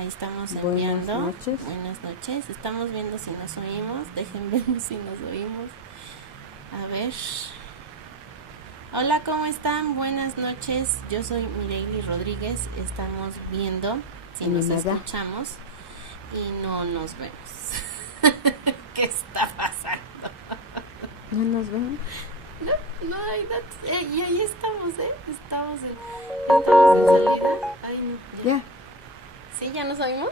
Ahí estamos Buenas enviando. noches. Buenas noches. Estamos viendo si nos oímos. Dejen ver si nos oímos. A ver. Hola, ¿cómo están? Buenas noches. Yo soy Mireili Rodríguez. Estamos viendo si nos escuchamos y no nos vemos. ¿Qué está pasando? ¿No nos ven? No hay datos. Y ahí estamos, Estamos en salida. Ay, no. Ya. ¿Sí? ¿Ya nos oímos?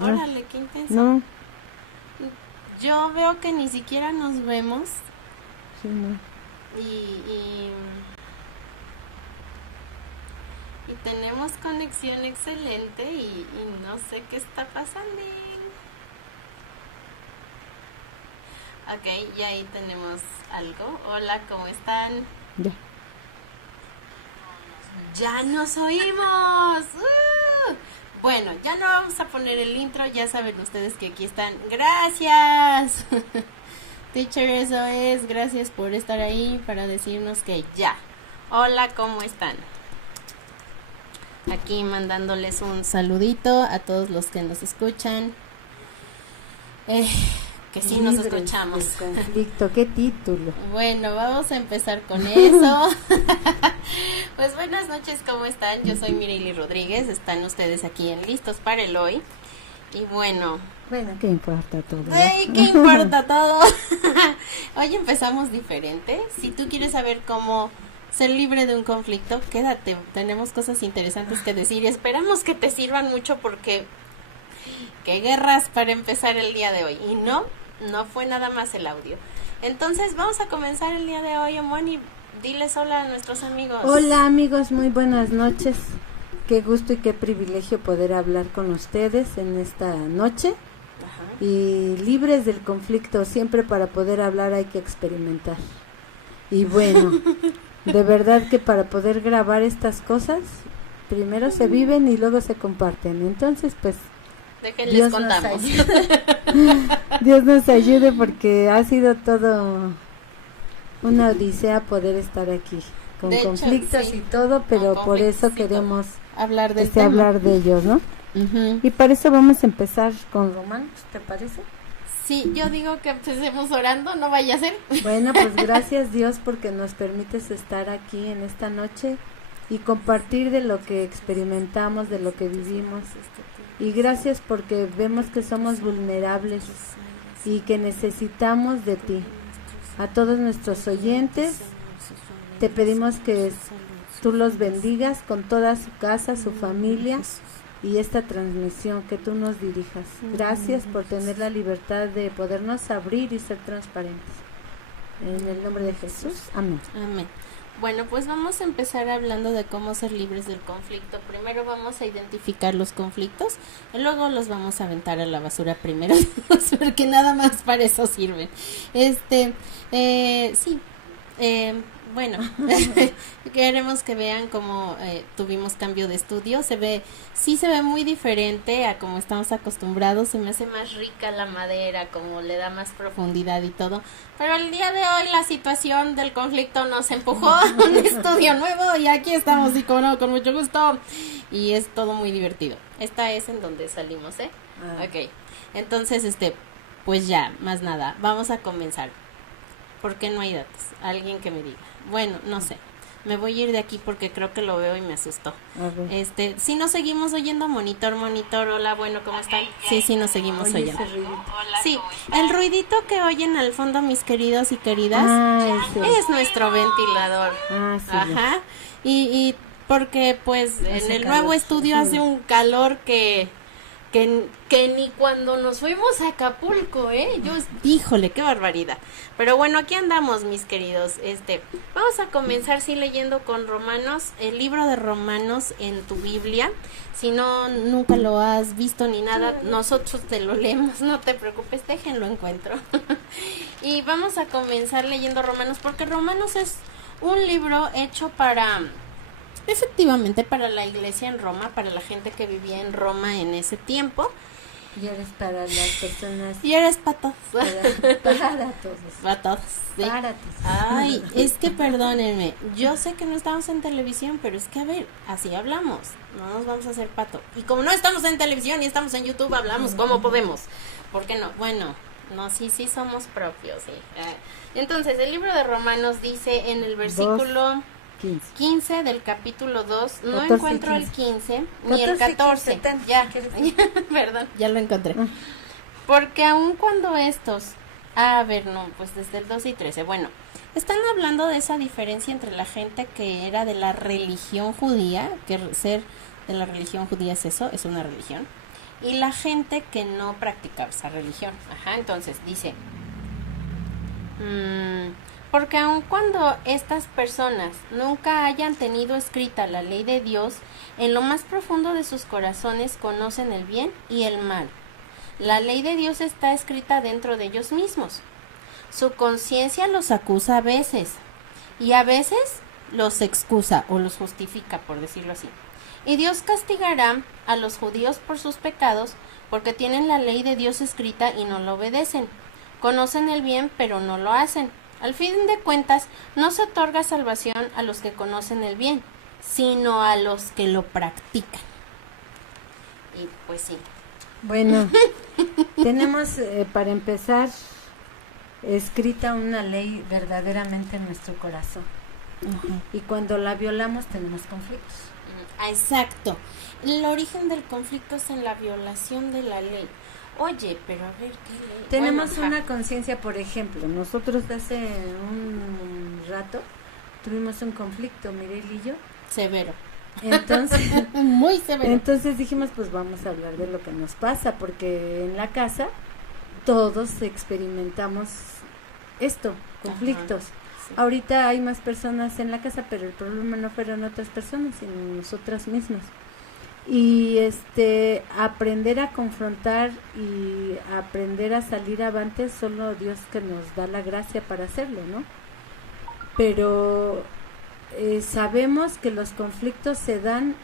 Órale, qué intenso. No. Yo veo que ni siquiera nos vemos. Sí, no. Y tenemos conexión excelente y no sé qué está pasando. Ok, y ahí tenemos algo. Hola, ¿cómo están? Ya. ¡Ya nos oímos! Bueno, ya no vamos a poner el intro, ya saben ustedes que aquí están. ¡Gracias! Teacher, eso es, gracias por estar ahí para decirnos que ya. Hola, ¿cómo están? Aquí mandándoles un saludito a todos los que nos escuchan. Que sí nos escuchamos. Conflicto, qué título. Bueno, vamos a empezar con eso. Pues buenas noches, ¿cómo están? Yo soy Mireili Rodríguez, están ustedes aquí en Listos para el Hoy. Y bueno, ¿qué importa todo? ¿Qué importa todo? Hoy empezamos diferente. Si tú quieres saber cómo ser libre de un conflicto, quédate. Tenemos cosas interesantes que decir y esperamos que te sirvan mucho porque qué guerras para empezar el día de hoy. Y no fue nada más el audio. Entonces vamos a comenzar el día de hoy, Omón, y diles hola a nuestros amigos. Hola amigos, muy buenas noches. Qué gusto y qué privilegio poder hablar con ustedes en esta noche. Ajá. Y libres del conflicto, siempre para poder hablar hay que experimentar. Y bueno, de verdad que para poder grabar estas cosas, primero se viven y luego se comparten. Entonces, pues, déjenles Dios contamos. Dios nos ayude porque ha sido todo una odisea poder estar aquí. Con de conflictos hecho, sí, y todo, pero por eso queremos hablar de ellos, ¿no? Uh-huh. Y para eso vamos a empezar con Romanos, ¿te parece? Sí, yo digo que empecemos orando, no vaya a ser. Bueno, pues gracias Dios porque nos permites estar aquí en esta noche y compartir de lo que experimentamos, de lo que vivimos. Y gracias porque vemos que somos vulnerables y que necesitamos de ti. A todos nuestros oyentes, te pedimos que tú los bendigas con toda su casa, su familia y esta transmisión, que tú nos dirijas. Gracias por tener la libertad de podernos abrir y ser transparentes. En el nombre de Jesús, amén. Amén. Bueno, pues vamos a empezar hablando de cómo ser libres del conflicto. Primero vamos a identificar los conflictos y luego los vamos a aventar a la basura primero, porque nada más para eso sirven. Bueno, queremos que vean cómo tuvimos cambio de estudio. Se ve muy diferente a como estamos acostumbrados. Se me hace más rica la madera, como le da más profundidad y todo. Pero el día de hoy la situación del conflicto nos empujó a un estudio nuevo y aquí estamos y con mucho gusto. Y es todo muy divertido. Esta es en donde salimos, Ok, entonces pues ya, más nada, vamos a comenzar. ¿Por qué no hay datos? Alguien que me diga. Bueno, no sé. Me voy a ir de aquí porque creo que lo veo y me asustó. Sí nos seguimos oyendo, monitor, hola, bueno, ¿cómo están? Sí, nos seguimos oyendo. Sí, el ruidito que oyen al fondo, mis queridos y queridas, es nuestro ventilador. Sí, ajá. Y porque pues en el nuevo estudio hace un calor que ni cuando nos fuimos a Acapulco, híjole, qué barbaridad. Pero bueno, aquí andamos, mis queridos. Vamos a comenzar leyendo con Romanos, el libro de Romanos en tu Biblia. Si no, nunca lo has visto ni nada, nosotros te lo leemos, no te preocupes, déjenlo encuentro. Y vamos a comenzar leyendo Romanos, porque Romanos es un libro hecho efectivamente para la iglesia en Roma, para la gente que vivía en Roma en ese tiempo. Y eres para las personas. Y eres para todos. Para todos. Para todos, sí. Para todos. Ay, es que perdónenme, yo sé que no estamos en televisión, pero es que a ver, así hablamos, no nos vamos a hacer pato. Y como no estamos en televisión y estamos en YouTube, hablamos como podemos. ¿Por qué no? Bueno, no, sí somos propios, sí. Entonces, el libro de Romanos dice en el versículo 15 del capítulo 2, no 14, encuentro 15. El 15 ni el 14. 15, ya, perdón, ya lo encontré. Porque aun cuando estos, a ver, no, pues desde el 12 y 13, bueno, están hablando de esa diferencia entre la gente que era de la religión judía, que ser de la religión judía es eso, es una religión, y la gente que no practicaba esa religión. Ajá, entonces dice, porque aun cuando estas personas nunca hayan tenido escrita la ley de Dios, en lo más profundo de sus corazones conocen el bien y el mal. La ley de Dios está escrita dentro de ellos mismos. Su conciencia los acusa a veces y a veces los excusa o los justifica, por decirlo así. Y Dios castigará a los judíos por sus pecados porque tienen la ley de Dios escrita y no lo obedecen. Conocen el bien pero no lo hacen. Al fin de cuentas, no se otorga salvación a los que conocen el bien, sino a los que lo practican. Y pues sí. Bueno, tenemos para empezar escrita una ley verdaderamente en nuestro corazón. Y cuando la violamos tenemos conflictos. Exacto. El origen del conflicto es en la violación de la ley. Oye, pero a ver, ¿qué ley? Tenemos una conciencia, por ejemplo, nosotros hace un rato tuvimos un conflicto, Mireille y yo. Severo. Entonces, muy severo. Entonces dijimos, pues vamos a hablar de lo que nos pasa, porque en la casa todos experimentamos esto, conflictos. Sí. Ahorita hay más personas en la casa, pero el problema no fueron otras personas, sino nosotras mismas. Y aprender a confrontar y aprender a salir avante, solo Dios que nos da la gracia para hacerlo, ¿no? Pero sabemos que los conflictos se dan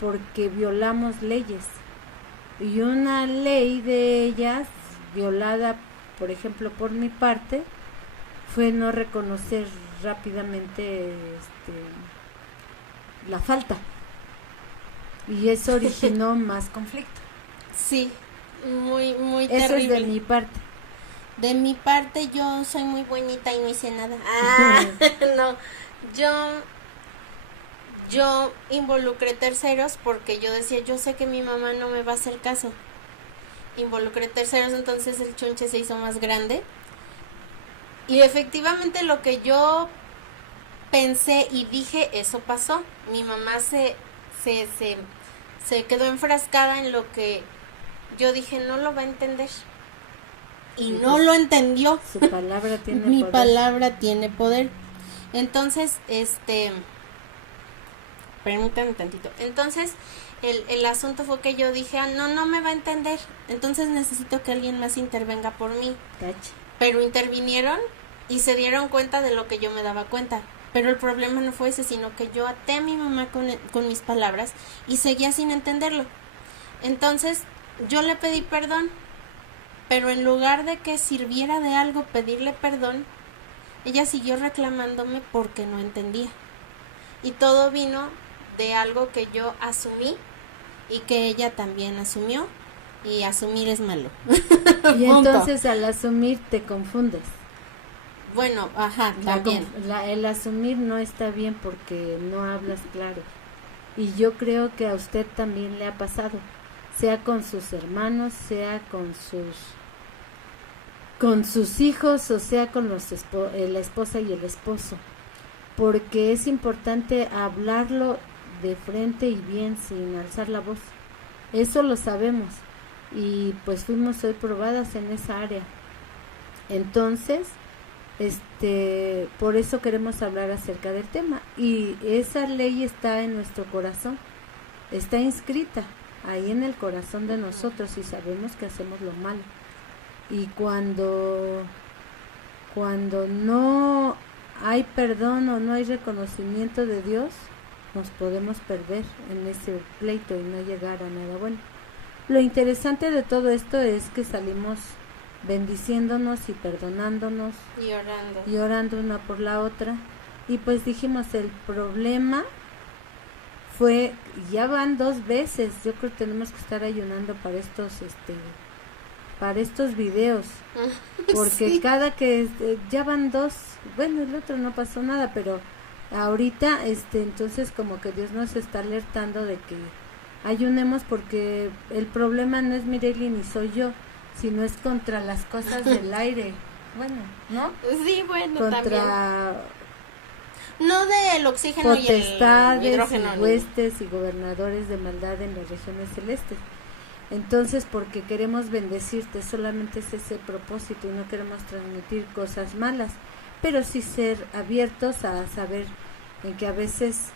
porque violamos leyes, y una ley de ellas violada, por ejemplo, por mi parte, fue no reconocer rápidamente la falta, y eso originó más conflicto. Sí, muy eso terrible. Es de mi parte. De mi parte, yo soy muy buenita y no hice nada. No, yo involucré terceros porque yo decía, yo sé que mi mamá no me va a hacer caso. Involucré terceros, entonces el chunche se hizo más grande. Y efectivamente lo que yo pensé y dije, eso pasó. Mi mamá se quedó enfrascada en lo que yo dije, no lo va a entender. Y no lo entendió. Su palabra tiene Mi poder. palabra tiene poder. Entonces, permítanme tantito. Entonces, el asunto fue que yo dije, no me va a entender. Entonces necesito que alguien más intervenga por mí. Cacha. Pero intervinieron y se dieron cuenta de lo que yo me daba cuenta. Pero el problema no fue ese, sino que yo até a mi mamá con mis palabras y seguía sin entenderlo. Entonces, yo le pedí perdón, pero en lugar de que sirviera de algo pedirle perdón, ella siguió reclamándome porque no entendía. Y todo vino de algo que yo asumí y que ella también asumió, y asumir es malo. Y entonces al asumir te confundes. Bueno, ajá, también. El asumir no está bien porque no hablas claro. Y yo creo que a usted también le ha pasado, sea con sus hermanos, sea con sus hijos, o sea con la esposa y el esposo. Porque es importante hablarlo de frente y bien, sin alzar la voz. Eso lo sabemos. Y pues fuimos hoy probadas en esa área. Entonces, por eso queremos hablar acerca del tema. Y esa ley está en nuestro corazón. Está inscrita ahí en el corazón de nosotros, y sabemos que hacemos lo malo. Y cuando no hay perdón o no hay reconocimiento de Dios, nos podemos perder en ese pleito y no llegar a nada bueno. lo interesante de todo esto es que salimos bendiciéndonos y perdonándonos y orando una por la otra. Y pues dijimos, el problema fue, ya van 2 veces, yo creo que tenemos que estar ayunando para estos videos, porque sí. Cada que ya van 2, bueno, el otro no pasó nada, pero ahorita entonces como que Dios nos está alertando de que ayunemos, porque el problema no es Mireli ni soy yo, sino es contra las cosas del aire, bueno, ¿no? Sí, bueno, contra también. No del oxígeno potestades, y el hidrógeno, y huestes y gobernadores de maldad en las regiones celestes. Entonces, porque queremos bendecirte, solamente es ese propósito, y no queremos transmitir cosas malas, pero sí ser abiertos a saber en que a veces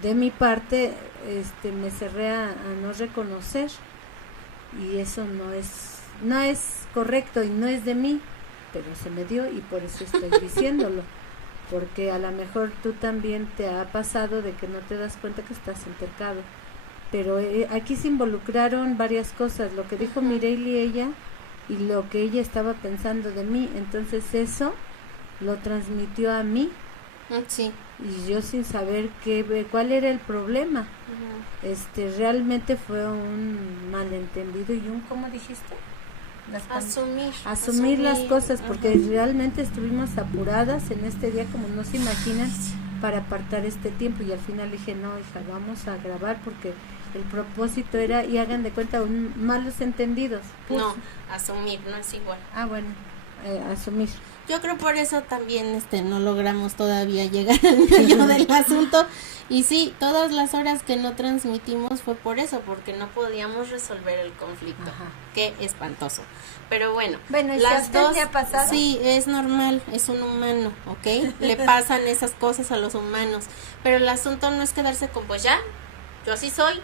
de mi parte me cerré a no reconocer, y eso no es correcto y no es de mí, pero se me dio y por eso estoy diciéndolo. Porque a lo mejor tú también te ha pasado de que no te das cuenta que estás en pecado. Pero aquí se involucraron varias cosas, lo que dijo Mireli ella y lo que ella estaba pensando de mí. Entonces eso lo transmitió a mí. Sí. Y yo sin saber cuál era el problema. Realmente fue un malentendido y un, ¿cómo dijiste? Asumir las cosas, porque realmente estuvimos apuradas en este día, como no se imaginan, para apartar este tiempo, y al final dije, no, hija, vamos a grabar, porque el propósito era, y hagan de cuenta, malos entendidos. No, asumir, no es igual. Bueno, asumir. Yo creo por eso también no logramos todavía llegar al meollo del asunto. Y sí, todas las horas que no transmitimos fue por eso, porque no podíamos resolver el conflicto. Ajá. Qué espantoso. Pero bueno, las dos, ¿te ha pasado? Sí, es normal, es un humano, ¿ok? Le pasan esas cosas a los humanos. Pero el asunto no es quedarse con, pues ya, yo así soy,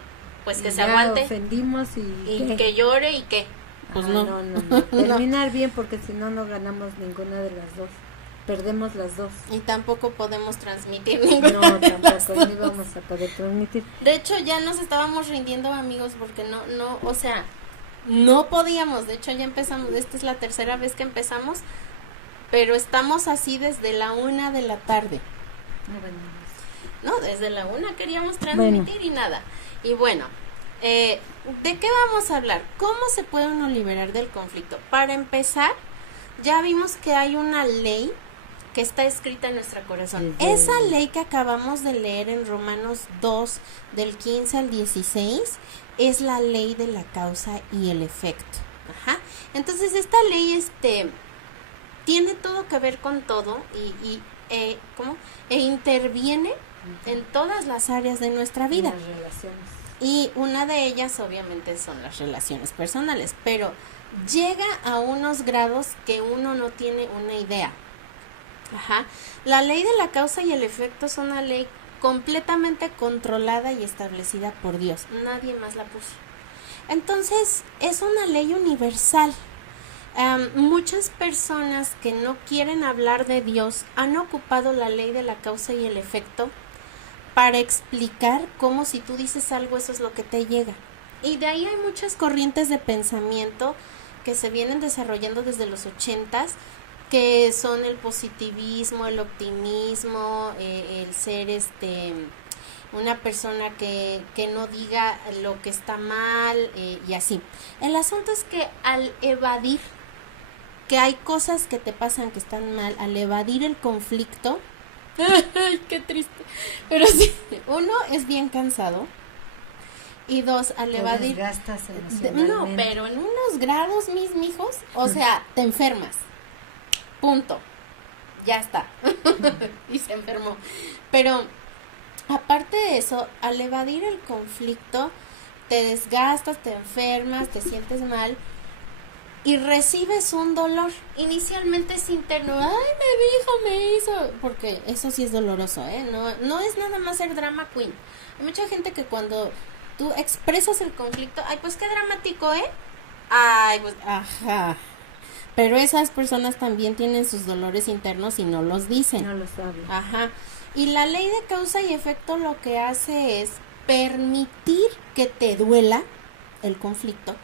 pues que se aguante. Ofendimos y que llore y que. Pues no. Terminar bien, porque si no, no ganamos ninguna de las dos. Perdemos las dos. Y tampoco podemos transmitir ninguna. No, tampoco, no íbamos a poder transmitir. De hecho, ya nos estábamos rindiendo, amigos, porque no podíamos. De hecho, ya empezamos, esta es la 3ª vez que empezamos, pero estamos así desde la 1 de la tarde. No, desde la 1 queríamos transmitir y nada. Y bueno, ¿de qué vamos a hablar? ¿Cómo se puede uno liberar del conflicto? Para empezar, ya vimos que hay una ley que está escrita en nuestro corazón. Esa ley que acabamos de leer en Romanos 2, del 15 al 16, es la ley de la causa y el efecto. Ajá. Entonces, esta ley tiene todo que ver con todo e interviene en todas las áreas de nuestra vida. Las relaciones. Y una de ellas, obviamente, son las relaciones personales, pero llega a unos grados que uno no tiene una idea. Ajá. La ley de la causa y el efecto es una ley completamente controlada y establecida por Dios. Nadie más la puso. Entonces, es una ley universal. Muchas personas que no quieren hablar de Dios han ocupado la ley de la causa y el efecto para explicar cómo, si tú dices algo, eso es lo que te llega. Y de ahí hay muchas corrientes de pensamiento que se vienen desarrollando desde los 80s, que son el positivismo, el optimismo, el ser una persona que no diga lo que está mal, y así. El asunto es que al evadir, que hay cosas que te pasan que están mal, al evadir el conflicto, ¡ay, qué triste! Pero sí, 1, es bien cansado, y 2, al evadir, no, pero en unos grados, mis mijos, o sea, te enfermas. Punto. Ya está. Y se enfermó. Pero aparte de eso, al evadir el conflicto, te desgastas, te enfermas, te sientes mal y recibes un dolor. Inicialmente es interno. Ay, me hizo. Porque eso sí es doloroso, ¿eh? No es nada más ser drama queen. Hay mucha gente que cuando tú expresas el conflicto, ay, pues qué dramático, ¿eh? Ay, pues, ajá. Pero esas personas también tienen sus dolores internos y no los dicen. No los hablan. Ajá. Y la ley de causa y efecto lo que hace es permitir que te duela el conflicto,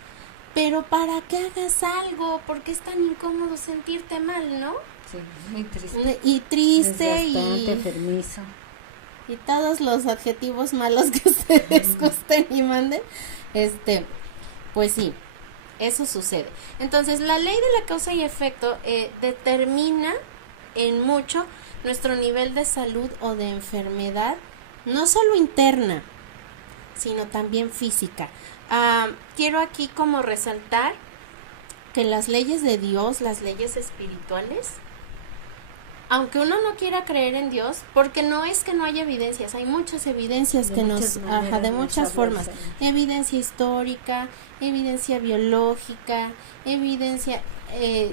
pero para que hagas algo, porque es tan incómodo sentirte mal, ¿no? Sí, muy triste. Y triste desgastante, enfermizo. Y todos los adjetivos malos que ustedes gusten y manden, pues sí, eso sucede. Entonces, la ley de la causa y efecto determina en mucho nuestro nivel de salud o de enfermedad, no solo interna, sino también física. Quiero aquí como resaltar que las leyes de Dios, las leyes espirituales, aunque uno no quiera creer en Dios, porque no es que no haya evidencias, hay muchas evidencias de muchas formas, evidencia histórica, evidencia biológica, evidencia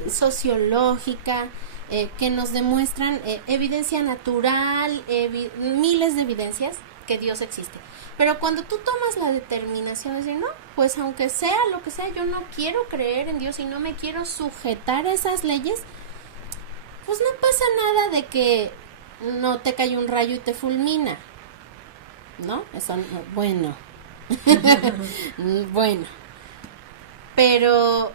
sociológica, que nos demuestran evidencia natural, miles de evidencias que Dios existe. Pero cuando tú tomas la determinación de decir, no, pues aunque sea lo que sea, yo no quiero creer en Dios y no me quiero sujetar a esas leyes, pues no pasa nada de que no te cae un rayo y te fulmina, ¿no? Eso, bueno, bueno, pero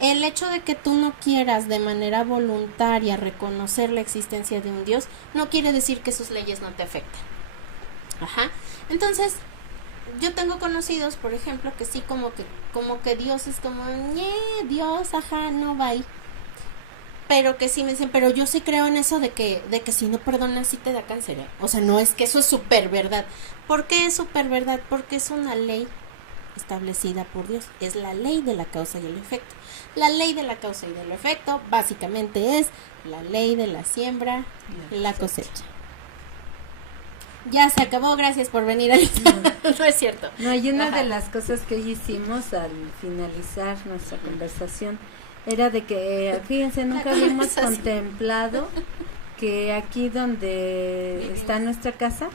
el hecho de que tú no quieras de manera voluntaria reconocer la existencia de un Dios, no quiere decir que sus leyes no te afecten. Ajá. Entonces, yo tengo conocidos, por ejemplo, que sí como que Dios es como, Dios, ajá, no va ahí. Pero que sí me dicen, pero yo sí creo en eso de que si no perdonas sí te da cáncer, ¿eh? O sea, no es que eso es súper verdad. ¿Por qué es súper verdad? Porque es una ley establecida por Dios. Es la ley de la causa y el efecto. La ley de la causa y del efecto básicamente es la ley de la siembra y la cosecha. Ya se acabó, gracias por venir. No es cierto. No, y una de las cosas que hoy hicimos al finalizar nuestra conversación era de que, fíjense, nunca habíamos contemplado que aquí donde está nuestra casa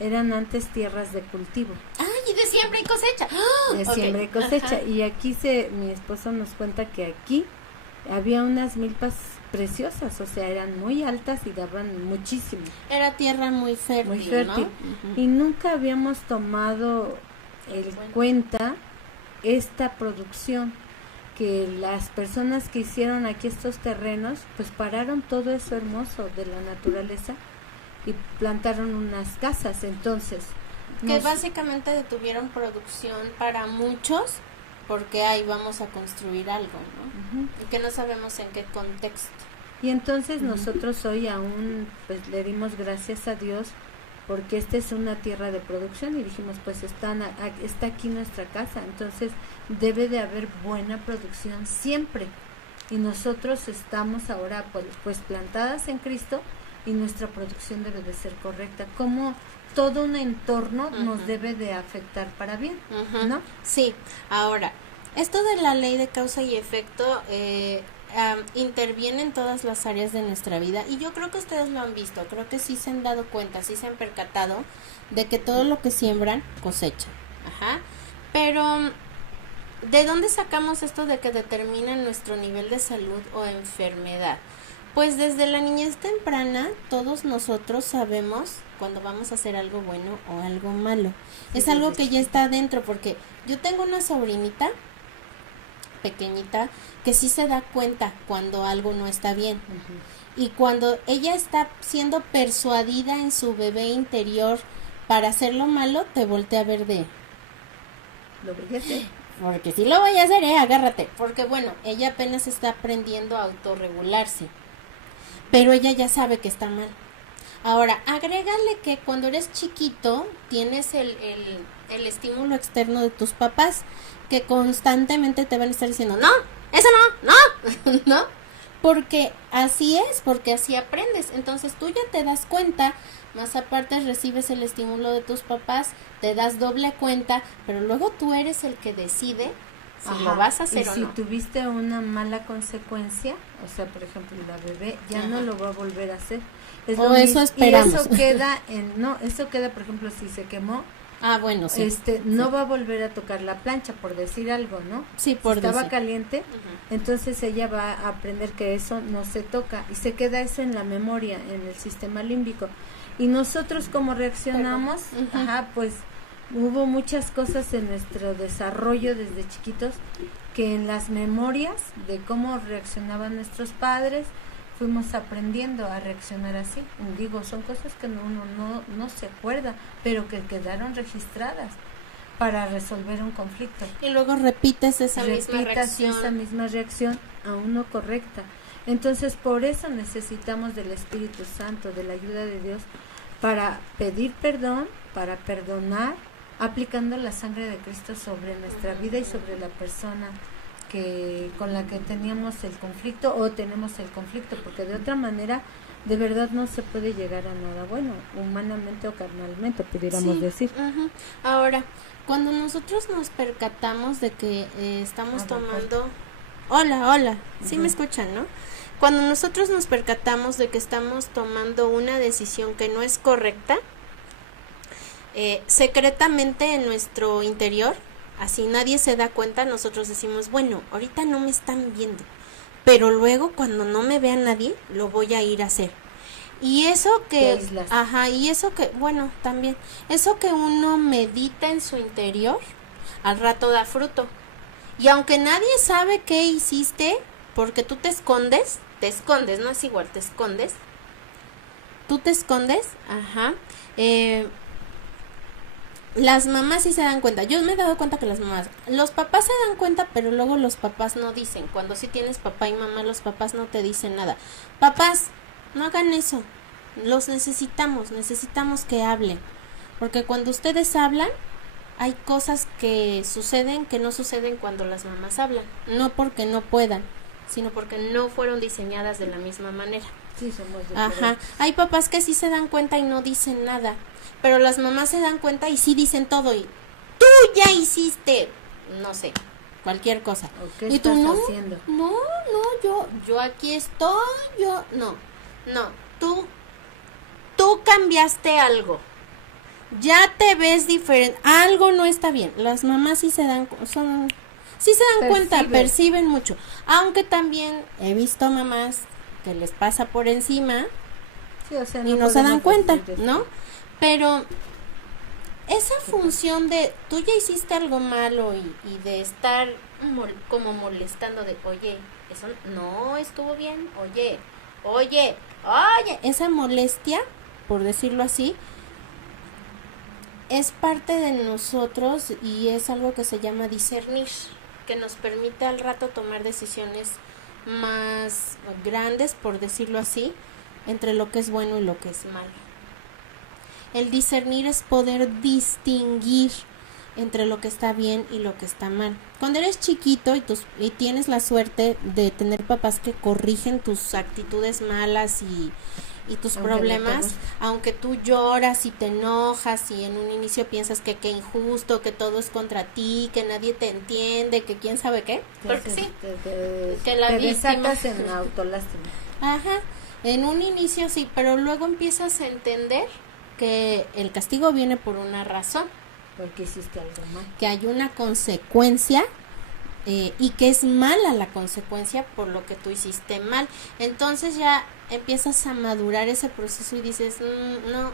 eran antes tierras de cultivo. Y de siembra y cosecha. De siembra y cosecha. Y aquí mi esposo nos cuenta que aquí había unas milpas preciosas, o sea, eran muy altas y daban muchísimo. Era tierra muy fértil, muy fértil, ¿no? Y nunca habíamos tomado cuenta esta producción, que las personas que hicieron aquí estos terrenos, pues pararon todo eso hermoso de la naturaleza y plantaron unas casas. Entonces, que básicamente detuvieron producción para muchos, porque ahí vamos a construir algo, ¿no? Y que no sabemos en qué contexto. Y entonces nosotros hoy aún pues le dimos gracias a Dios porque esta es una tierra de producción y dijimos pues está aquí nuestra casa, entonces debe de haber buena producción siempre y nosotros estamos ahora pues plantadas en Cristo y nuestra producción debe de ser correcta, como todo un entorno nos debe de afectar para bien, ¿no? Sí, ahora, esto de la ley de causa y efecto interviene en todas las áreas de nuestra vida y yo creo que ustedes lo han visto, creo que sí se han dado cuenta, sí se han percatado de que todo lo que siembran cosechan. Ajá. Pero ¿de dónde sacamos esto de que determina nuestro nivel de salud o enfermedad? Pues desde la niñez temprana todos nosotros sabemos cuando vamos a hacer algo bueno o algo malo. Sí, es algo que ya está adentro, porque yo tengo una sobrinita pequeñita que sí se da cuenta cuando algo no está bien. Y cuando ella está siendo persuadida en su bebé interior para hacer lo malo, te voltea a ver de... ¿Lo voy a hacer? Porque sí lo voy a hacer, agárrate. Porque bueno, ella apenas está aprendiendo a autorregularse. Pero ella ya sabe que está mal. Ahora, agrégale que cuando eres chiquito tienes el estímulo externo de tus papás que constantemente te van a estar diciendo, no, eso no, ¿no? Porque así es, porque así aprendes. Entonces tú ya te das cuenta, más aparte recibes el estímulo de tus papás, te das doble cuenta, pero luego tú eres el que decide si lo vas a hacer o no. Y si tuviste una mala consecuencia, o sea, por ejemplo, la bebé ya no lo va a volver a hacer. O eso esperamos. Y eso queda eso queda, por ejemplo, si se quemó. Bueno, sí. No va a volver a tocar la plancha, por decir algo, ¿no? Sí, por si estaba decir. caliente, entonces ella va a aprender que eso no se toca y se queda eso en la memoria, en el sistema límbico. Y nosotros como reaccionamos, pues hubo muchas cosas en nuestro desarrollo desde chiquitos que en las memorias de cómo reaccionaban nuestros padres fuimos aprendiendo a reaccionar así. Digo, son cosas que uno no se acuerda, pero que quedaron registradas para resolver un conflicto. Y luego repites esa misma reacción aún no correcta. Entonces, por eso necesitamos del Espíritu Santo, de la ayuda de Dios, para pedir perdón, para perdonar, aplicando la sangre de Cristo sobre nuestra vida y sobre la persona con la que teníamos el conflicto o tenemos el conflicto, porque de otra manera de verdad no se puede llegar a nada bueno, humanamente o carnalmente, pudiéramos decir. Ahora, cuando nosotros nos percatamos de que estamos tomando... Hola, sí me escuchan, ¿no? Cuando nosotros nos percatamos de que estamos tomando una decisión que no es correcta, secretamente en nuestro interior, así nadie se da cuenta, nosotros decimos, bueno, ahorita no me están viendo, pero luego cuando no me vea nadie, lo voy a ir a hacer. Y eso que, bueno, también, eso que uno medita en su interior, al rato da fruto. Y aunque nadie sabe qué hiciste, porque tú te escondes, no es igual, te escondes. Tú te escondes, las mamás sí se dan cuenta. Yo me he dado cuenta que los papás se dan cuenta, pero luego los papás no dicen. Cuando sí tienes papá y mamá, los papás no te dicen nada. Papás, no hagan eso. Los necesitamos que hablen. Porque cuando ustedes hablan, hay cosas que suceden que no suceden cuando las mamás hablan. No porque no puedan, sino porque no fueron diseñadas de la misma manera. Sí, somos diferentes. Hay papás que sí se dan cuenta y no dicen nada, pero las mamás se dan cuenta y sí dicen todo. Y tú ya hiciste, no sé, cualquier cosa. ¿Qué y tú estás haciendo? No, yo aquí estoy, tú cambiaste algo. Ya te ves diferente, algo no está bien. Las mamás sí se dan cuenta, perciben mucho. Aunque también he visto mamás que les pasa por encima y no se dan cuenta, ¿no? Pero esa función de tú ya hiciste algo malo y de estar como molestando de, oye, eso no estuvo bien, oye, esa molestia, por decirlo así, es parte de nosotros y es algo que se llama discernir, que nos permite al rato tomar decisiones más grandes, por decirlo así, entre lo que es bueno y lo que es malo. El discernir es poder distinguir entre lo que está bien y lo que está mal. Cuando eres chiquito y tienes la suerte de tener papás que corrigen tus actitudes malas y tus problemas, aunque tú lloras y te enojas y en un inicio piensas que qué injusto, que todo es contra ti, que nadie te entiende, que quién sabe qué, porque sí, que la víctima en autolástima. En un inicio sí, pero luego empiezas a entender que el castigo viene por una razón, porque hiciste algo mal, que hay una consecuencia. Y que es mala la consecuencia por lo que tú hiciste mal. Entonces ya empiezas a madurar ese proceso y dices, no,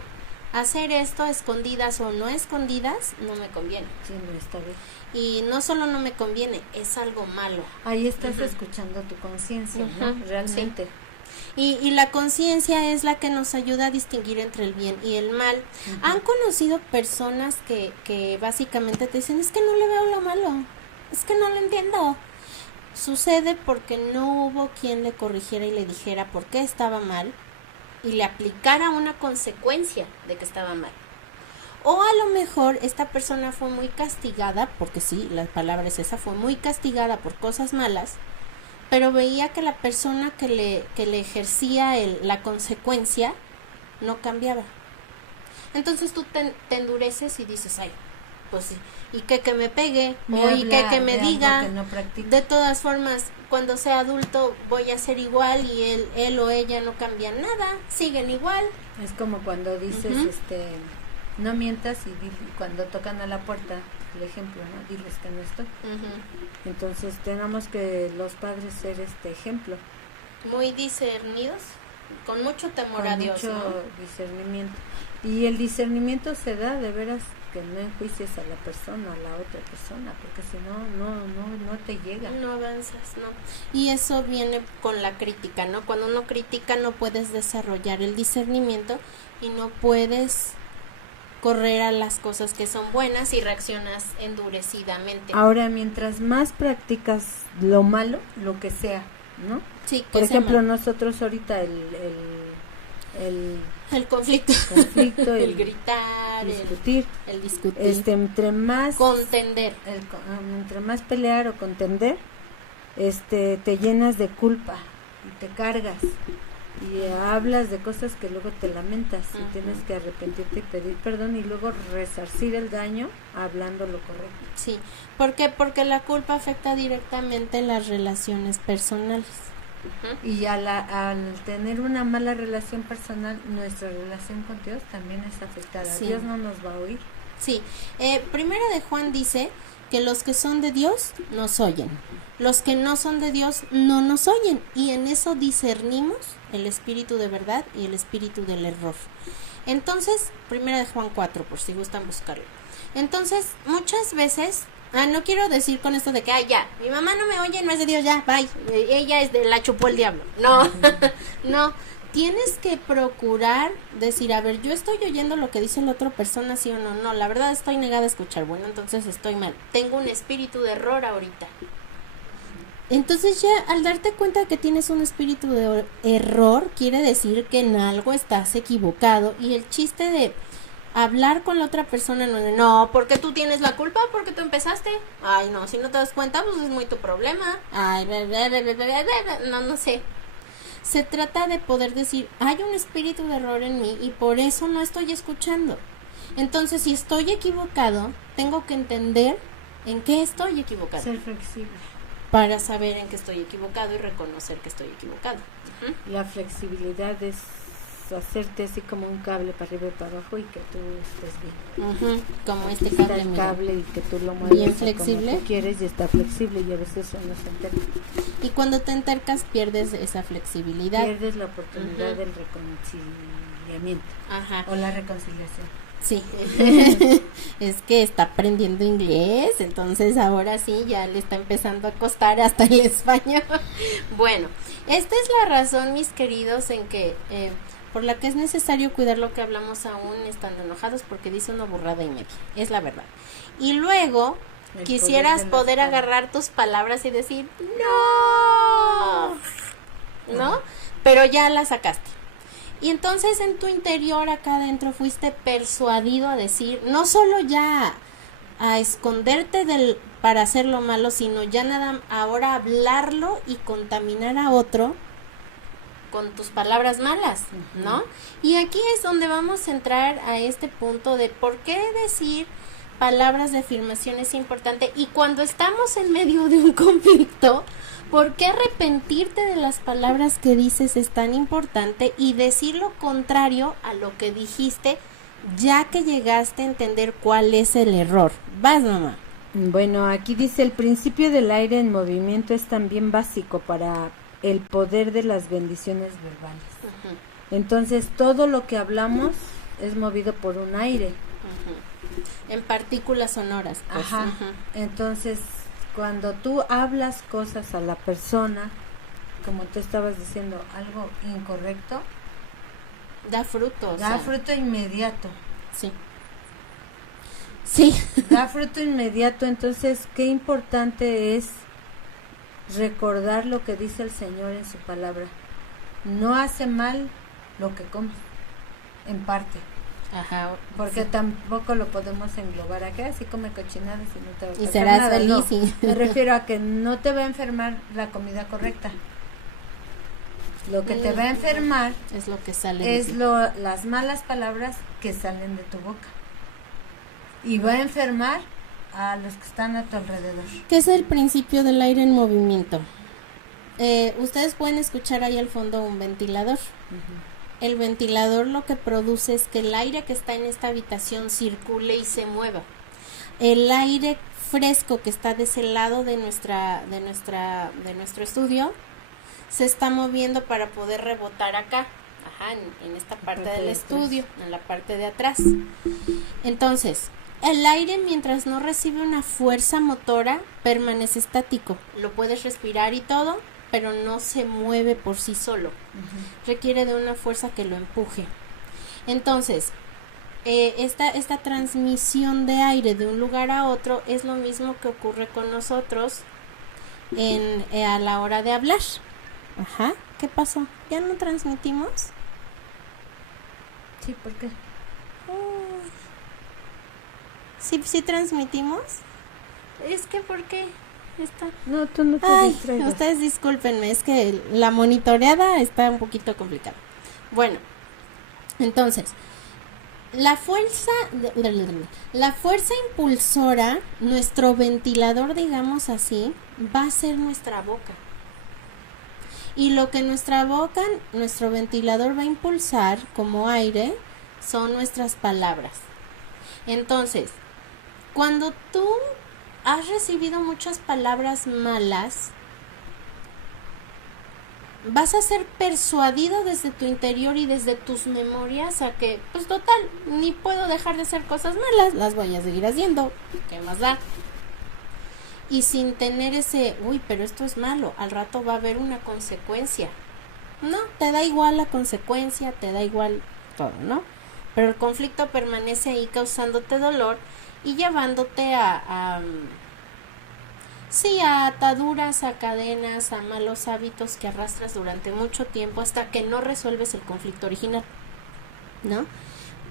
hacer esto escondidas o no escondidas no me conviene. Sí, no está bien. Y no solo no me conviene, es algo malo. Ahí estás escuchando tu conciencia, ¿no? Realmente. Sí. Y la conciencia es la que nos ayuda a distinguir entre el bien y el mal. ¿Han conocido personas que básicamente te dicen, es que no le veo lo malo? Es que no lo entiendo. Sucede porque no hubo quien le corrigiera y le dijera por qué estaba mal y le aplicara una consecuencia de que estaba mal. O a lo mejor esta persona fue muy castigada, porque sí, la palabra es esa, fue muy castigada por cosas malas, pero veía que la persona que le ejercía la consecuencia no cambiaba. Entonces tú te endureces y dices, ay, pues sí, y que me pegue, y que me diga, no de todas formas, cuando sea adulto voy a ser igual y él o ella no cambian nada, siguen igual. Es como cuando dices, no mientas y cuando tocan a la puerta, el ejemplo, ¿no? Diles que no estoy. Entonces tenemos que los padres ser ejemplo. Muy discernidos, con mucho temor a Dios, mucho ¿no? discernimiento. Y el discernimiento se da de veras que no enjuicies a la persona, a la otra persona, porque si no te llega. No avanzas, no. Y eso viene con la crítica, ¿no? Cuando uno critica no puedes desarrollar el discernimiento y no puedes correr a las cosas que son buenas y reaccionas endurecidamente. Ahora, mientras más practicas lo malo, lo que sea, ¿no? Sí, que por ejemplo, malo. Nosotros ahorita el conflicto, el gritar, discutir, el discutir, entre más contender, entre más pelear o contender, te llenas de culpa y te cargas y hablas de cosas que luego te lamentas y tienes que arrepentirte y pedir perdón y luego resarcir el daño hablando lo correcto. Sí, ¿por qué? Porque la culpa afecta directamente las relaciones personales. Y al tener una mala relación personal, nuestra relación con Dios también es afectada. Sí. Dios no nos va a oír. Sí, Primera de Juan dice que los que son de Dios nos oyen, los que no son de Dios no nos oyen, y en eso discernimos el espíritu de verdad y el espíritu del error. Entonces, Primera de Juan 4, por si gustan buscarlo. Entonces, muchas veces, no quiero decir con esto de que, ya, mi mamá no me oye, no es de Dios, ya, bye, ella es de la chupó el diablo. No, no, tienes que procurar decir, a ver, yo estoy oyendo lo que dice la otra persona, sí o no. No, la verdad estoy negada a escuchar, bueno, entonces estoy mal, tengo un espíritu de error ahorita. Entonces ya al darte cuenta que tienes un espíritu de error, quiere decir que en algo estás equivocado, y el chiste de hablar con la otra persona no, porque tú tienes la culpa, porque tú empezaste. Ay, no, si no te das cuenta, pues es muy tu problema. Ay, no sé. Se trata de poder decir, hay un espíritu de error en mí y por eso no estoy escuchando. Entonces, si estoy equivocado, tengo que entender en qué estoy equivocado. Ser flexible. Para saber en qué estoy equivocado y reconocer que estoy equivocado. La flexibilidad es hacerte así como un cable para arriba y para abajo y que tú estés bien. Como aquí este está cable, el cable y que tú lo mueves bien flexible, como tú quieres y está flexible, y a veces uno se enterca. Y cuando te entercas pierdes esa flexibilidad. Pierdes la oportunidad del reconciliamiento. O la reconciliación. Sí, es que está aprendiendo inglés, entonces ahora sí ya le está empezando a costar hasta el español. Bueno, esta es la razón, mis queridos, en que por la que es necesario cuidar lo que hablamos aún estando enojados, porque dice una burrada y media, es la verdad. Y luego quisieras poder agarrar tus palabras y decir no, pero ya la sacaste. Y entonces en tu interior, acá adentro, fuiste persuadido a decir, no solo ya a esconderte para hacer lo malo, sino ya nada, ahora hablarlo y contaminar a otro con tus palabras malas, ¿no? Y aquí es donde vamos a entrar a este punto de por qué decir palabras de afirmación es importante, y cuando estamos en medio de un conflicto, ¿por qué arrepentirte de las palabras que dices es tan importante y decir lo contrario a lo que dijiste, ya que llegaste a entender cuál es el error? Vas, mamá. Bueno, aquí dice, el principio del aire en movimiento es también básico para el poder de las bendiciones verbales. Entonces, todo lo que hablamos es movido por un aire. En partículas sonoras. Pues. Entonces, cuando tú hablas cosas a la persona, como tú estabas diciendo, algo incorrecto, da fruto. Da fruto inmediato. Sí. Da fruto inmediato. Entonces, qué importante es recordar lo que dice el Señor en su palabra. No hace mal lo que comes, en parte. Porque tampoco lo podemos englobar acá, así come cochinadas y no te va a pasar serás nada. feliz. No, Sí. me refiero a que no te va a enfermar la comida correcta. Lo que te va a enfermar es lo que sale es las malas palabras que salen de tu boca, y va a enfermar a los que están a tu alrededor. ¿Qué es el principio del aire en movimiento? Ustedes pueden escuchar ahí al fondo un ventilador. El ventilador lo que produce es que el aire que está en esta habitación circule y se mueva. El aire fresco que está de ese lado de nuestro estudio se está moviendo para poder rebotar acá, en esta parte del estudio, en la parte de atrás. Entonces, el aire, mientras no recibe una fuerza motora, permanece estático. Lo puedes respirar y todo, pero no se mueve por sí solo. Requiere de una fuerza que lo empuje. Entonces, esta transmisión de aire de un lugar a otro es lo mismo que ocurre con nosotros a la hora de hablar. Ajá, ¿qué pasó? ¿Ya no transmitimos? Sí, ¿por qué? ¿Sí transmitimos? Es que, ¿por qué? No, tú no te distraigas. Ustedes discúlpenme, es que la monitoreada está un poquito complicada. Bueno, entonces, la fuerza impulsora, nuestro ventilador, digamos así, va a ser nuestra boca. Y lo que nuestro ventilador va a impulsar como aire, son nuestras palabras. Entonces, cuando tú has recibido muchas palabras malas, vas a ser persuadido desde tu interior y desde tus memorias a que, pues total, ni puedo dejar de hacer cosas malas, las voy a seguir haciendo, ¿qué más da? Y sin tener pero esto es malo, al rato va a haber una consecuencia. No, te da igual la consecuencia, te da igual todo, ¿no? Pero el conflicto permanece ahí causándote dolor y llevándote a ataduras, a cadenas, a malos hábitos que arrastras durante mucho tiempo hasta que no resuelves el conflicto original, ¿no?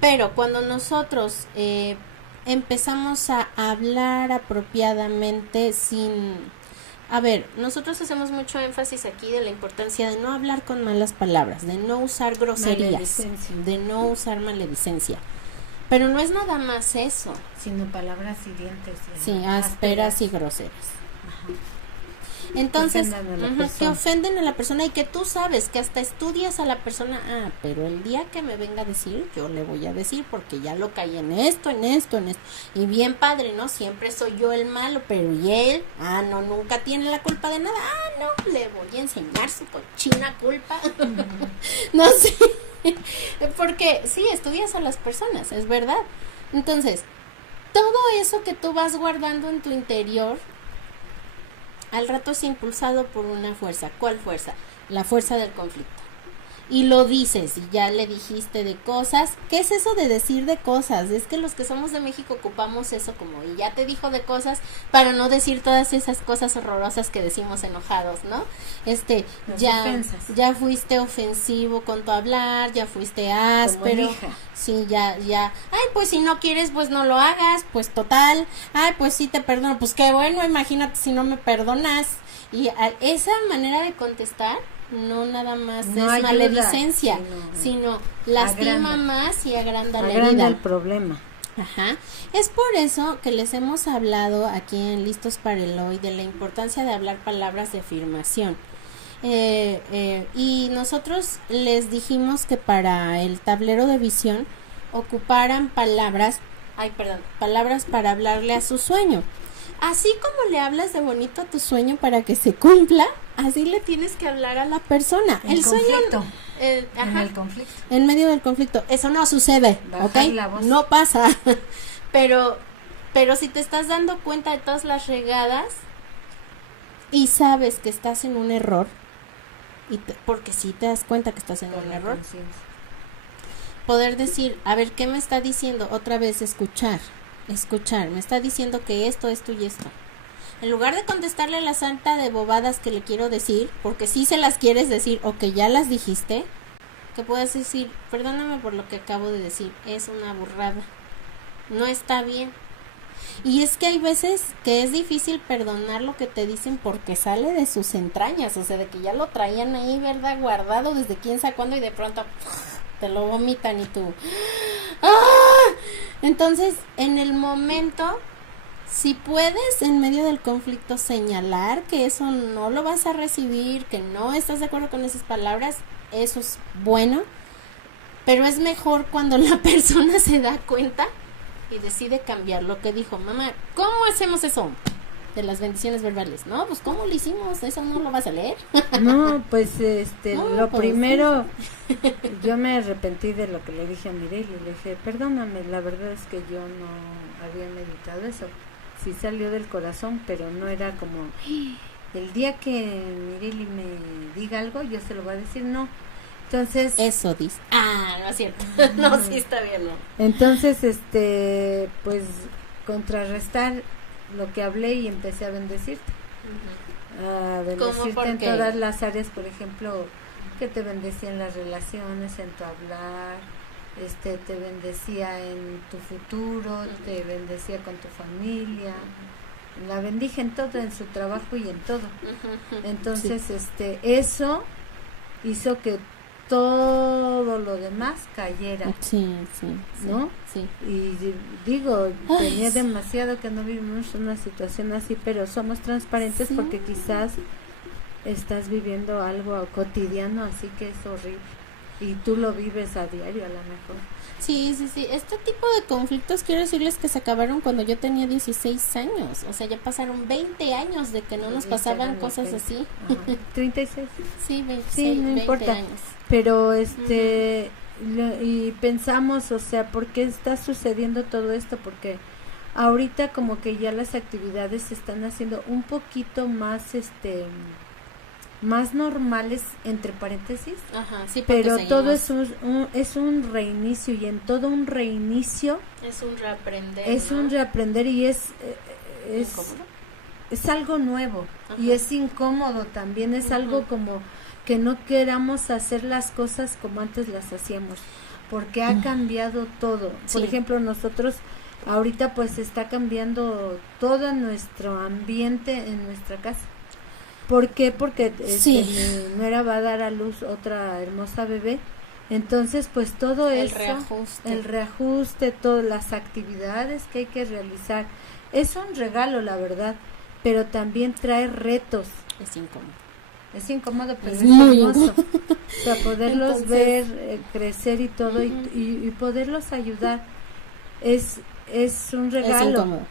Pero cuando nosotros empezamos a hablar apropiadamente nosotros hacemos mucho énfasis aquí de la importancia de no hablar con malas palabras, de no usar groserías, de no usar maledicencia. Pero no es nada más eso. Sino palabras hirientes. Sí, ásperas y groseras. Ajá. Entonces, que ofenden a la persona y que tú sabes que hasta estudias a la persona. Pero el día que me venga a decir, yo le voy a decir porque ya lo caí en esto. Y bien padre, ¿no? Siempre soy yo el malo, pero ¿y él? No, nunca tiene la culpa de nada. No, le voy a enseñar su cochina culpa. No sé. Porque sí, estudias a las personas, es verdad. Entonces, todo eso que tú vas guardando en tu interior, al rato es impulsado por una fuerza. ¿Cuál fuerza? La fuerza del conflicto. Y lo dices, y ya le dijiste de cosas. ¿Qué es eso de decir de cosas? Es que los que somos de México ocupamos eso como, y ya te dijo de cosas, para no decir todas esas cosas horrorosas que decimos enojados, ¿no? Ya fuiste ofensivo con tu hablar, ya fuiste áspero. Sí, ya. Pues si no quieres, pues no lo hagas, pues total. Pues sí te perdono, pues qué bueno, imagínate si no me perdonas. Y esa manera de contestar no nada más no es ayuda, maledicencia, sino lastima más y agranda la herida. El problema. Ajá. Es por eso que les hemos hablado aquí en Listos para el Hoy de la importancia de hablar palabras de afirmación. Y nosotros les dijimos que para el tablero de visión ocuparan palabras para hablarle a su sueño. Así como le hablas de bonito a tu sueño para que se cumpla, así le tienes que hablar a la persona. El sueño en el conflicto. En medio del conflicto. Eso no sucede, ¿ok? No pasa. Pero si te estás dando cuenta de todas las regadas y sabes que estás en un error, porque sí te das cuenta que estás en un error, poder decir, a ver, ¿qué me está diciendo? Otra vez escuchar, me está diciendo que esto y esto. En lugar de contestarle la santa de bobadas que le quiero decir, porque sí se las quieres decir o que ya las dijiste, que puedas decir, perdóname por lo que acabo de decir, es una burrada, no está bien. Y es que hay veces que es difícil perdonar lo que te dicen porque sale de sus entrañas, o sea, de que ya lo traían ahí, ¿verdad? Guardado desde quién sabe cuándo y de pronto te lo vomitan y tú... Entonces, en el momento, si puedes en medio del conflicto señalar que eso no lo vas a recibir, que no estás de acuerdo con esas palabras, eso es bueno, pero es mejor cuando la persona se da cuenta y decide cambiar lo que dijo. Mamá, ¿cómo hacemos eso? De las bendiciones verbales. No, pues ¿cómo lo hicimos? ¿Eso no lo vas a leer? No, pues lo pues, primero, sí. Yo me arrepentí de lo que le dije a Mireille, le dije, perdóname, la verdad es que yo no había meditado eso. Sí salió del corazón, pero no era como el día que Mireli me diga algo, yo se lo voy a decir, no. Entonces, eso dice. Ah, no es cierto. No, sí está bien, no. Entonces, pues contrarrestar lo que hablé y empecé a bendecirte. A bendecirte en todas las áreas, por ejemplo, que te bendecía en las relaciones, en tu hablar, te bendecía en tu futuro, te bendecía con tu familia. La bendije en todo, en su trabajo y en todo. Entonces, sí. Eso hizo que todo lo demás cayera. Sí, ¿no? Sí. Y digo, tenía demasiado que no vivimos una situación así, pero somos transparentes porque quizás estás viviendo algo cotidiano, así que es horrible. Y tú lo vives a diario a lo mejor. Sí. Este tipo de conflictos, quiero decirles que se acabaron cuando yo tenía 16 años. O sea, ya pasaron 20 años de que no nos pasaban cosas así. 36. Sí, 26, sí, no 20 importa. años. Pero y pensamos, o sea, ¿por qué está sucediendo todo esto? Porque ahorita como que ya las actividades se están haciendo un poquito más más normales, entre paréntesis. Ajá, sí, pero todo es un reinicio, y en todo un reinicio es un reaprender. Es un reaprender y es algo nuevo. Ajá. Y es incómodo también, es algo como que no queramos hacer las cosas como antes las hacíamos, porque ha cambiado todo. Sí. Por ejemplo, nosotros ahorita pues está cambiando todo nuestro ambiente en nuestra casa. ¿Por qué? Porque mi nuera va a dar a luz otra hermosa bebé. Entonces, pues todo eso, el reajuste, todas las actividades que hay que realizar, es un regalo, la verdad, pero también trae retos. Es incómodo, pero es hermoso. O sea, poderlos ver crecer y todo, y poderlos ayudar es un regalo. Es incómodo.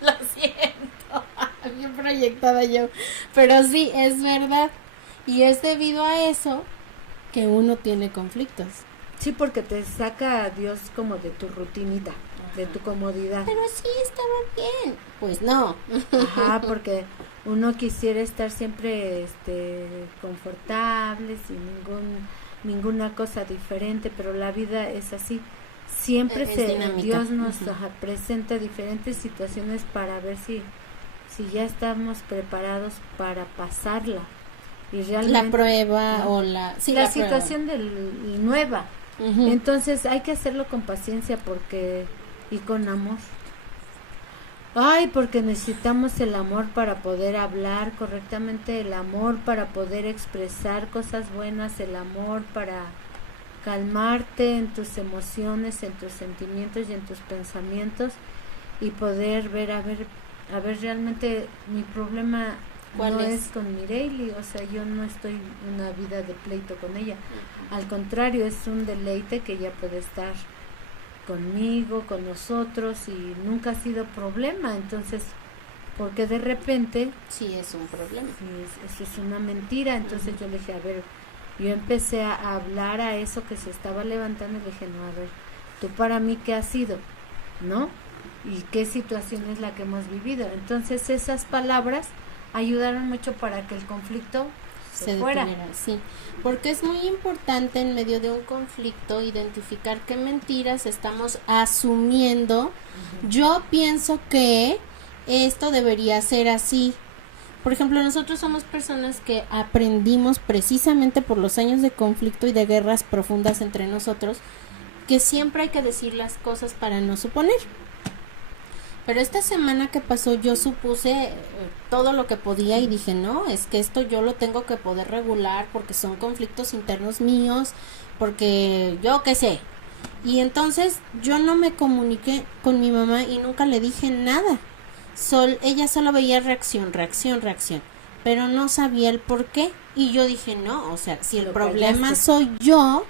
Lo siento. Bien proyectada yo, pero sí, es verdad, y es debido a eso que uno tiene conflictos. Sí, porque te saca a Dios como de tu rutinita, de tu comodidad. Pero sí, estaba bien. Pues no. Ajá, porque uno quisiera estar siempre confortable, sin ninguna cosa diferente, pero la vida es así. Siempre Dios nos presenta diferentes situaciones para ver si ya estamos preparados para pasarla. Y realmente la prueba, ¿no? O la situación nueva. Entonces hay que hacerlo con paciencia y con amor. Porque necesitamos el amor para poder hablar correctamente, el amor para poder expresar cosas buenas, el amor para calmarte en tus emociones, en tus sentimientos y en tus pensamientos, y poder ver a ver realmente mi problema no es con Mireli, o sea, yo no estoy en una vida de pleito con ella. Al contrario, es un deleite que ella puede estar conmigo, con nosotros, y nunca ha sido problema. Entonces, porque de repente sí es un problema, eso es una mentira. Entonces yo le dije, a ver, yo empecé a hablar a eso que se estaba levantando, y le dije, no, a ver, tú para mí, ¿qué has sido? ¿No? ¿Y qué situación es la que hemos vivido? Entonces esas palabras ayudaron mucho para que el conflicto se fuera. Sí, porque es muy importante en medio de un conflicto identificar qué mentiras estamos asumiendo. Yo pienso que esto debería ser así. Por ejemplo, nosotros somos personas que aprendimos precisamente por los años de conflicto y de guerras profundas entre nosotros, que siempre hay que decir las cosas para no suponer. Pero esta semana que pasó yo supuse todo lo que podía y dije, no, es que esto yo lo tengo que poder regular porque son conflictos internos míos, porque yo qué sé. Y entonces yo no me comuniqué con mi mamá y nunca le dije nada. Ella solo veía reacción, pero no sabía el por qué. Y yo dije, no, o sea, si el problema soy yo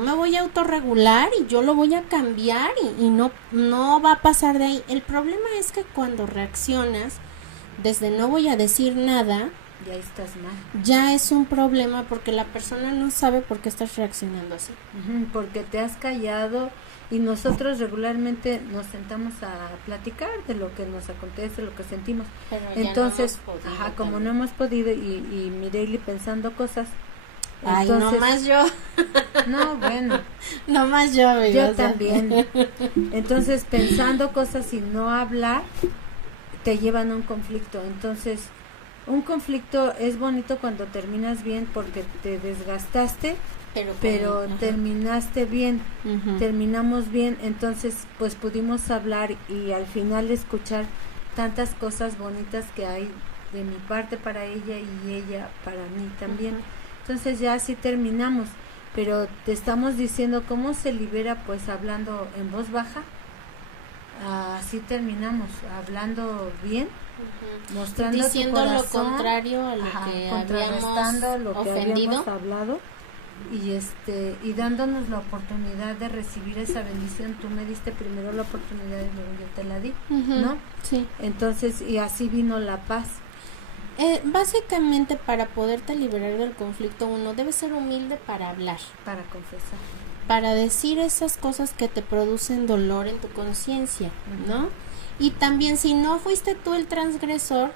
me voy a autorregular y yo lo voy a cambiar y no va a pasar de ahí. El problema es que cuando reaccionas desde no voy a decir nada, ya estás mal. Ya es un problema porque la persona no sabe por qué estás reaccionando así. Porque te has callado y nosotros regularmente nos sentamos a platicar de lo que nos acontece, lo que sentimos. Pero entonces, ya no hemos podido, como no hemos podido y Mireille pensando cosas. Ay, entonces, no más yo. No, bueno. No más yo. Yo también. Entonces, pensando cosas y no hablar, te llevan a un conflicto. Entonces, un conflicto es bonito cuando terminas bien porque te desgastaste, pero terminaste bien, terminamos bien, entonces pues pudimos hablar y al final escuchar tantas cosas bonitas que hay de mi parte para ella y ella para mí también. Entonces ya así terminamos, pero te estamos diciendo cómo se libera, pues hablando en voz baja. Así terminamos, hablando bien, mostrando diciendo tu corazón, lo contrario a lo que contrarrestando lo que ofendido, habíamos hablado y dándonos la oportunidad de recibir esa bendición. Tú me diste primero la oportunidad y luego yo te la di, ¿no? Sí. Entonces, y así vino la paz. Básicamente, para poderte liberar del conflicto, uno debe ser humilde para hablar, para confesar, para decir esas cosas que te producen dolor en tu conciencia, ¿no? Y también, si no fuiste tú el transgresor,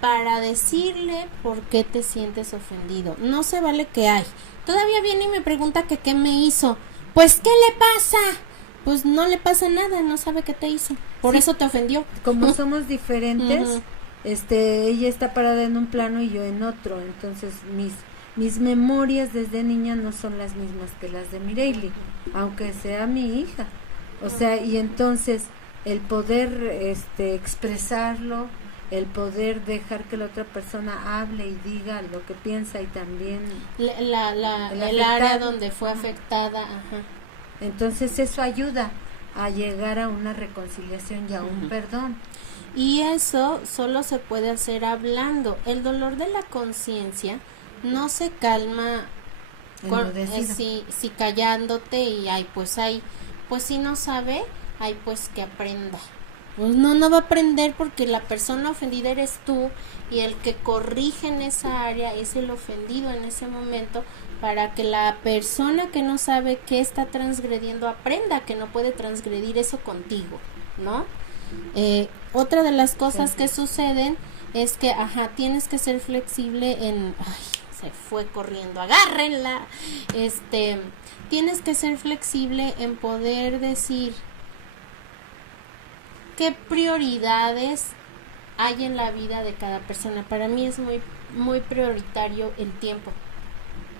para decirle por qué te sientes ofendido. No se vale que todavía viene y me pregunta que qué me hizo. Pues, ¿qué le pasa? Pues no le pasa nada, no sabe qué te hizo. Por eso te ofendió. Como somos diferentes, ella está parada en un plano y yo en otro. Entonces, mis memorias desde niña no son las mismas que las de Mireille, aunque sea mi hija. O sea, y entonces el poder expresarlo, el poder dejar que la otra persona hable y diga lo que piensa y también el área donde fue afectada. Entonces eso ayuda a llegar a una reconciliación y a un perdón. Y eso solo se puede hacer hablando. El dolor de la conciencia no se calma si callándote y pues si no sabe, pues que aprenda. Pues no va a aprender porque la persona ofendida eres tú y el que corrige en esa área es el ofendido en ese momento, para que la persona que no sabe qué está transgrediendo aprenda que no puede transgredir eso contigo, ¿no? Otra de las cosas que suceden es que tienes que ser flexible se fue corriendo, agárrenla. Tienes que ser flexible en poder decir qué prioridades hay en la vida de cada persona. Para mí es muy, muy prioritario el tiempo.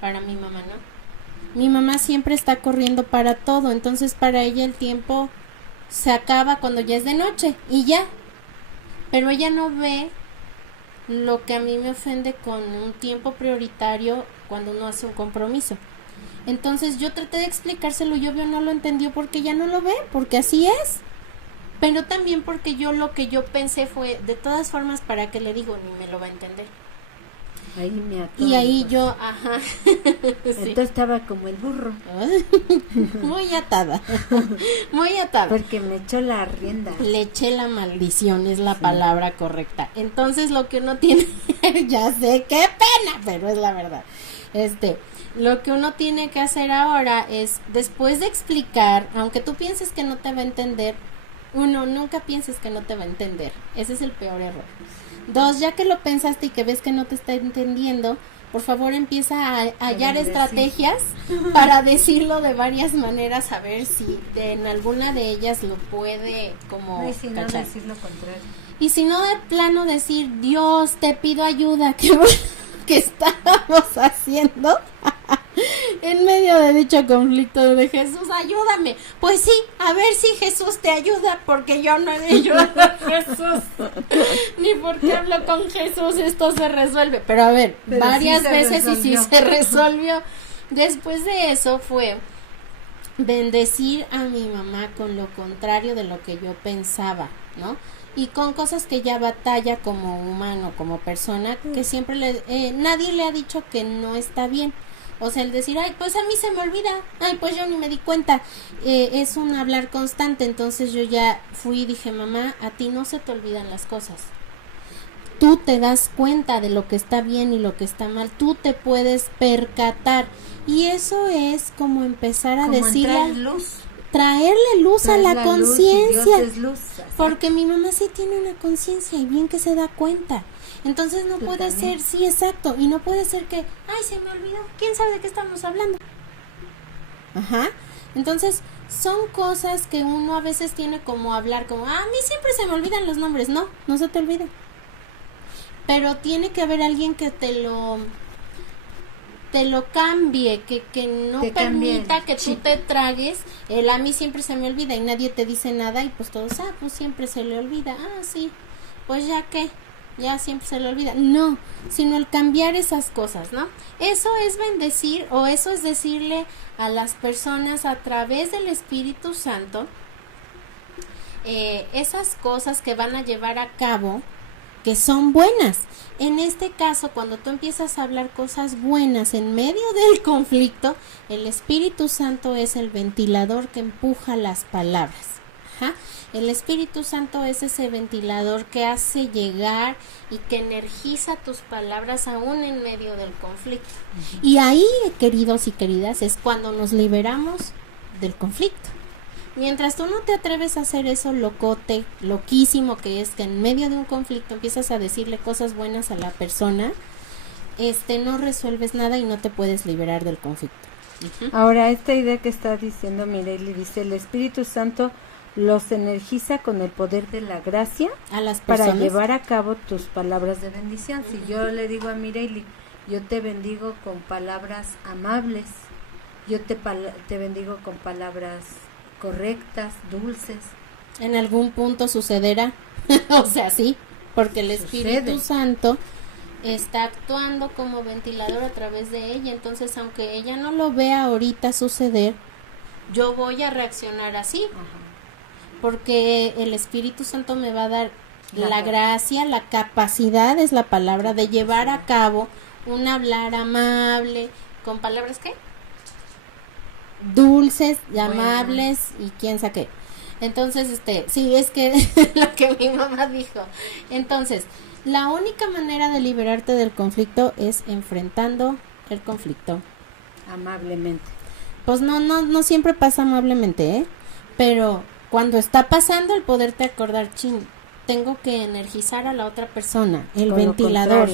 Para mi mamá, ¿no? Mi mamá siempre está corriendo para todo, entonces para ella el tiempo se acaba cuando ya es de noche y ya. Pero ella no ve lo que a mí me ofende con un tiempo prioritario cuando uno hace un compromiso. Entonces yo traté de explicárselo y obvio no lo entendió porque ella no lo ve, porque así es. Pero también porque lo que yo pensé fue, de todas formas, ¿para qué le digo? Ni me lo va a entender. Ahí me ató, y ahí pues. yo, sí. Entonces estaba como el burro. Muy atada. Muy atada. Porque me echó la rienda. Le eché la maldición, es la palabra correcta. Entonces lo que uno tiene, ya sé, qué pena, pero es la verdad. Lo que uno tiene que hacer ahora es, después de explicar, aunque tú pienses que no te va a entender, nunca pienses que no te va a entender. Ese es el peor error. 2, ya que lo pensaste y que ves que no te está entendiendo, por favor empieza a hallar estrategias para decirlo de varias maneras, a ver si en alguna de ellas lo puede como y si no, decir lo contrario. Y si no, de plano decir, Dios, te pido ayuda, que estábamos haciendo en medio de dicho conflicto de Jesús, ayúdame. Pues sí, a ver si Jesús te ayuda, porque yo no he ayudado a Jesús, ni porque hablo con Jesús esto se resuelve. Pero a ver, varias veces resolvió. Y sí se resolvió. Después de eso fue bendecir a mi mamá con lo contrario de lo que yo pensaba, ¿no? Y con cosas que ya batalla como humano, como persona, que siempre nadie le ha dicho que no está bien. O sea, el decir, pues a mí se me olvida, pues yo ni me di cuenta, es un hablar constante. Entonces yo ya fui y dije, mamá, a ti no se te olvidan las cosas. tú te das cuenta de lo que está bien y lo que está mal, tú te puedes percatar, y eso es como empezar a decirle, traerle luz a la conciencia, porque mi mamá sí tiene una conciencia y bien que se da cuenta. Entonces no puede ser, sí, exacto, y no puede ser que, ay, se me olvidó, ¿quién sabe de qué estamos hablando? Ajá, entonces son cosas que uno a veces tiene como hablar, como, a mí siempre se me olvidan los nombres. No, no se te olviden, pero tiene que haber alguien que te lo cambie, que no te permita que tú te tragues el a mí siempre se me olvida y nadie te dice nada y pues todos, pues siempre se le olvida, sí, pues ya que ya siempre se le olvida. No, sino el cambiar esas cosas, ¿no? Eso es bendecir, o eso es decirle a las personas a través del Espíritu Santo esas cosas que van a llevar a cabo, que son buenas. En este caso, cuando tú empiezas a hablar cosas buenas en medio del conflicto, el Espíritu Santo es el ventilador que empuja las palabras. Ajá. El Espíritu Santo es ese ventilador que hace llegar y que energiza tus palabras aún en medio del conflicto. Y ahí, queridos y queridas, es cuando nos liberamos del conflicto. Mientras tú no te atreves a hacer eso locote, loquísimo que es, que en medio de un conflicto empiezas a decirle cosas buenas a la persona, no resuelves nada y no te puedes liberar del conflicto. Ahora, esta idea que está diciendo Mireille, dice, el Espíritu Santo los energiza con el poder de la gracia a las personas para llevar a cabo tus palabras de bendición. Si yo le digo a Mireille, yo te bendigo con palabras amables, yo te bendigo con palabras correctas, dulces. En algún punto sucederá, o sea, sí, porque el Espíritu Santo está actuando como ventilador a través de ella, entonces aunque ella no lo vea ahorita suceder, yo voy a reaccionar así. Ajá. Porque el Espíritu Santo me va a dar la gracia, la capacidad es la palabra de llevar a cabo un hablar amable, con palabras ¿qué? Dulces y amables y quién sabe qué. Entonces, sí, es que lo que mi mamá dijo. Entonces, la única manera de liberarte del conflicto es enfrentando el conflicto amablemente. Pues no siempre pasa amablemente, pero cuando está pasando, el poderte acordar, tengo que energizar a la otra persona, el ventilador,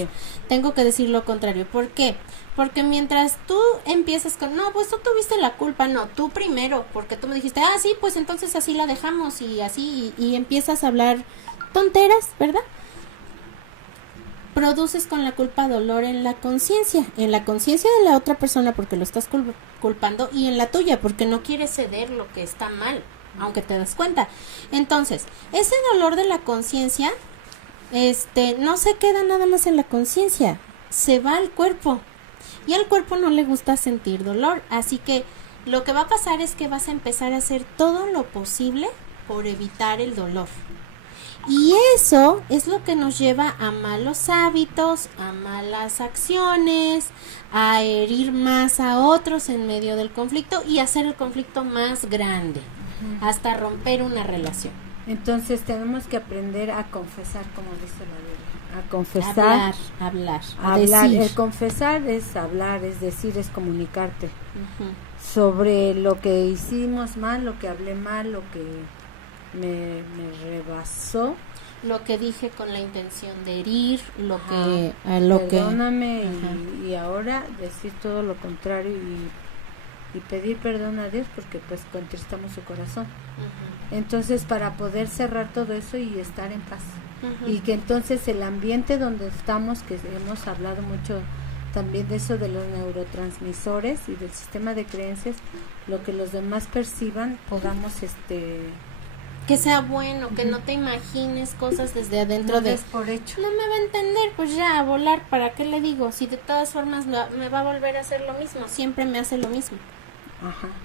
tengo que decir lo contrario. ¿Por qué? Porque mientras tú empiezas con, no, pues tú tuviste la culpa, no, tú primero, porque tú me dijiste, sí, pues entonces así la dejamos y así, y empiezas a hablar tonteras, ¿verdad? Produces con la culpa dolor en la conciencia de la otra persona porque lo estás culpando, y en la tuya porque no quieres ceder lo que está mal, aunque te das cuenta. Entonces, ese dolor de la conciencia, no se queda nada más en la conciencia, se va al cuerpo, y al cuerpo no le gusta sentir dolor, así que lo que va a pasar es que vas a empezar a hacer todo lo posible por evitar el dolor. Y eso es lo que nos lleva a malos hábitos, a malas acciones, a herir más a otros en medio del conflicto y hacer el conflicto más grande, hasta romper una relación. Entonces tenemos que aprender a confesar, como dice la Biblia, a confesar, hablar, decir. El confesar es hablar, es decir, es comunicarte sobre lo que hicimos mal, lo que hablé mal, lo que me rebasó, lo que dije con la intención de herir, perdóname, y ahora decir todo lo contrario y pedir perdón a Dios porque pues contristamos su corazón. Entonces, para poder cerrar todo eso y estar en paz, y que entonces el ambiente donde estamos, que hemos hablado mucho también de eso, de los neurotransmisores y del sistema de creencias, lo que los demás perciban, podamos que sea bueno, que no te imagines cosas desde adentro, no des por hecho. No me va a entender, pues ya, a volar, ¿para qué le digo? Si de todas formas me va a volver a hacer lo mismo, siempre me hace lo mismo.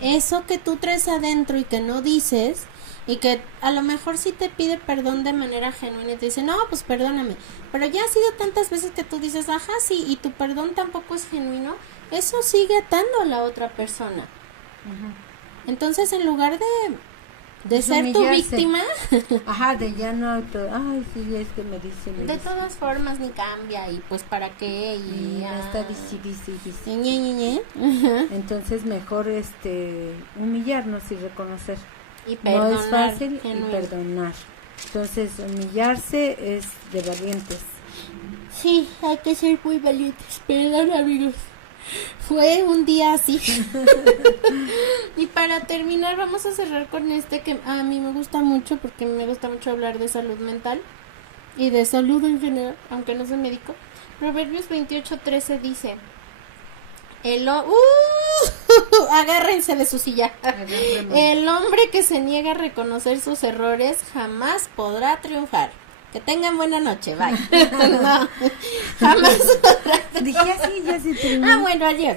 Eso que tú traes adentro y que no dices, y que a lo mejor sí te pide perdón de manera genuina y te dice, no, pues perdóname, pero ya ha sido tantas veces que tú dices, sí, y tu perdón tampoco es genuino, eso sigue atando a la otra persona. Entonces, en lugar de ser tu humillarse. víctima. Ajá, de ya no ay, sí, es que me dice. De todas formas ni cambia y pues para qué Y y está dice. ñe, ñe, ñe. Ajá. Entonces mejor humillarnos y reconocer. Y No perdonar, es fácil y genuino. perdonar. Entonces humillarse es de valientes. Sí, hay que ser muy valientes, perdón amigos. Fue un día así. Y para terminar vamos a cerrar con este que a mí me gusta mucho porque me gusta mucho hablar de salud mental y de salud en general, aunque no soy médico. Proverbios 28:13 dice: agárrense de su silla. El hombre que se niega a reconocer sus errores jamás podrá triunfar. Que tengan buena noche, bye. No, jamás podrá. Dije así, ya sí terminé. Ah, bueno, adiós.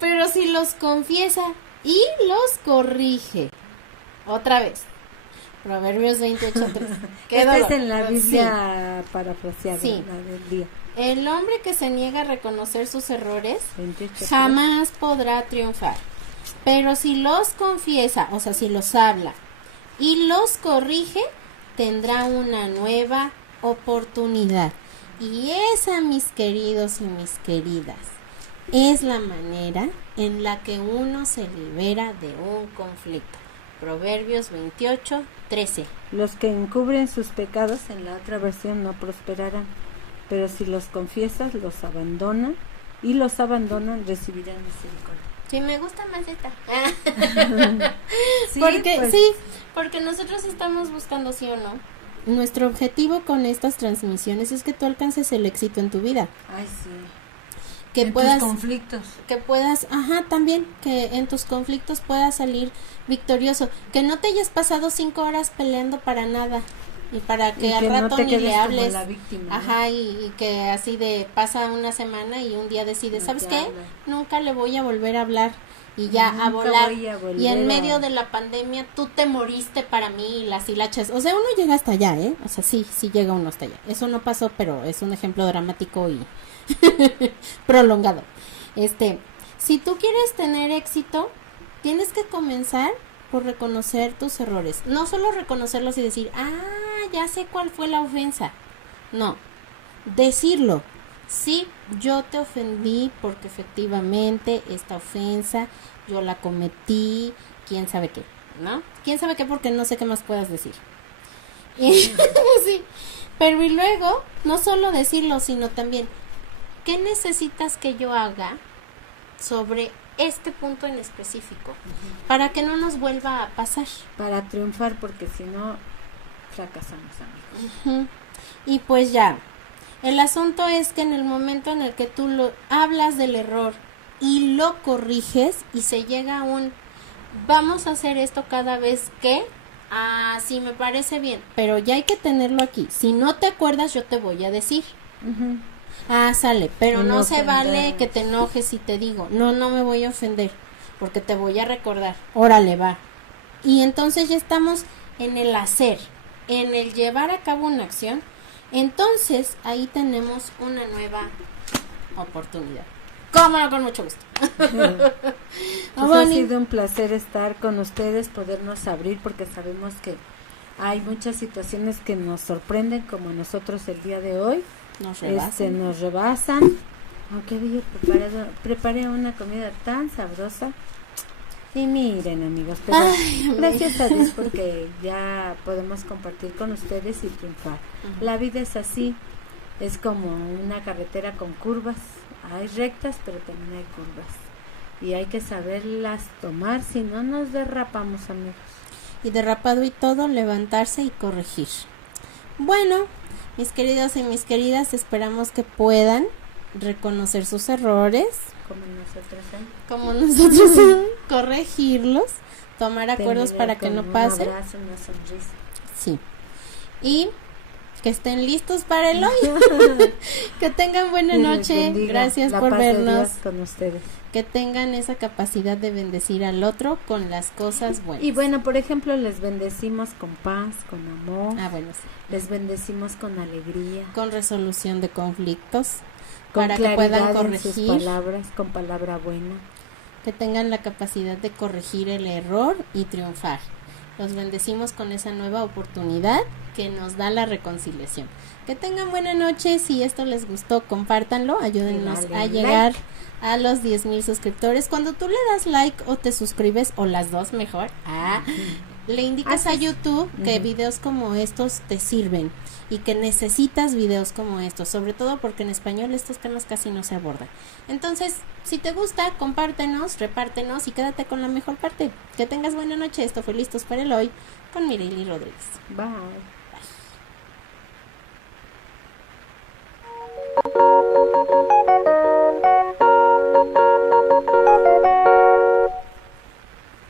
Pero si los confiesa y los corrige. Otra vez. Proverbios 28:3. Esta es en la Biblia parafraseada, Sí. la del día. El hombre que se niega a reconocer sus errores 28. jamás podrá triunfar. Pero si los confiesa, o sea, si los habla y los corrige, tendrá una nueva oportunidad. Y esa, mis queridos y mis queridas, es la manera en la que uno se libera de un conflicto. Proverbios 28:13. Los que encubren sus pecados en la otra versión no prosperarán, pero si los confiesas, los abandonan y los abandonan recibirán misericordia. Sí, me gusta más esta. Sí, Porque pues, sí, porque nosotros estamos buscando, sí o no. Nuestro objetivo con estas transmisiones es que tú alcances el éxito en tu vida, Ay, sí. que En puedas tus conflictos. también que en tus conflictos puedas salir victorioso, que no te hayas pasado 5 horas peleando para nada y para que Y al que no rato te ni quedes le como hables. la víctima, ¿no? Ajá, y que así de pasa una semana y un día decides, No ¿sabes te qué? habla. Nunca le voy a volver a hablar y ya Nunca a volar. voy a volver Y en a- medio de la pandemia tú te moriste para mí y las hilachas. O sea, uno llega hasta allá, ¿eh? O sea, sí llega uno hasta allá. Eso no pasó, pero es un ejemplo dramático y prolongado. Si tú quieres tener éxito, tienes que comenzar por reconocer tus errores. No solo reconocerlos y decir, ya sé cuál fue la ofensa. No, decirlo. Sí, yo te ofendí porque efectivamente esta ofensa yo la cometí, quién sabe qué, ¿no? Quién sabe qué porque no sé qué más puedas decir. Y, sí, pero y luego, no solo decirlo, sino también, ¿qué necesitas que yo haga sobre este punto en específico para que no nos vuelva a pasar? Para triunfar, porque si no, fracasamos, amigos. Ujú. Y pues ya, el asunto es que en el momento en el que tú lo hablas del error y lo corriges y se llega a vamos a hacer esto cada vez que, sí me parece bien, pero ya hay que tenerlo aquí. Si no te acuerdas, yo te voy a decir. Ujú. Sale, pero Y no no se vale ofender. que te enojes si te digo, no me voy a ofender, porque te voy a recordar. Órale, va. Y entonces ya estamos en el hacer, en el llevar a cabo una acción. Entonces ahí tenemos una nueva oportunidad. Cómo no, con mucho gusto. Pues ha sido un placer estar con ustedes, podernos abrir, porque sabemos que hay muchas situaciones que nos sorprenden, como nosotros el día de hoy. Nos rebasan. Nos rebasan. Aunque había preparé una comida tan sabrosa. Y miren, amigos, pero gracias a Dios porque ya podemos compartir con ustedes y triunfar. Ujú. La vida es así, es como una carretera con curvas. Hay rectas, pero también hay curvas. Y hay que saberlas tomar, si no nos derrapamos, amigos. Y derrapado y todo, levantarse y corregir. Bueno, mis queridos y mis queridas, esperamos que puedan reconocer sus errores, Como nosotros, ¿eh? corregirlos, tomar acuerdos Terminar para que con no un pase. abrazo, una sonrisa. Sí. Y que estén listos para el hoy. Que tengan buena Y les noche. bendiga. Gracias La por paz de vernos. Dios con ustedes. Que tengan esa capacidad de bendecir al otro con las cosas buenas. Y bueno, por ejemplo, les bendecimos con paz, con amor. Bueno, sí. Les bendecimos con alegría. Con resolución de conflictos. Con Para que puedan claridad en sus corregir. palabras, con palabra buena. que tengan la capacidad de corregir el error y triunfar. Los bendecimos con esa nueva oportunidad que nos da la reconciliación. Que tengan buena noche. Si esto les gustó, compártanlo. Ayúdennos a llegar a los 10,000 suscriptores. Cuando tú le das like o te suscribes, o las dos mejor, le indicas a YouTube que videos como estos te sirven y que necesitas videos como estos, sobre todo porque en español estos temas casi no se abordan. Entonces, si te gusta, compártenos, repártenos y quédate con la mejor parte. Que tengas buena noche. Esto fue Listos para el Hoy con Mireli Rodríguez. Bye.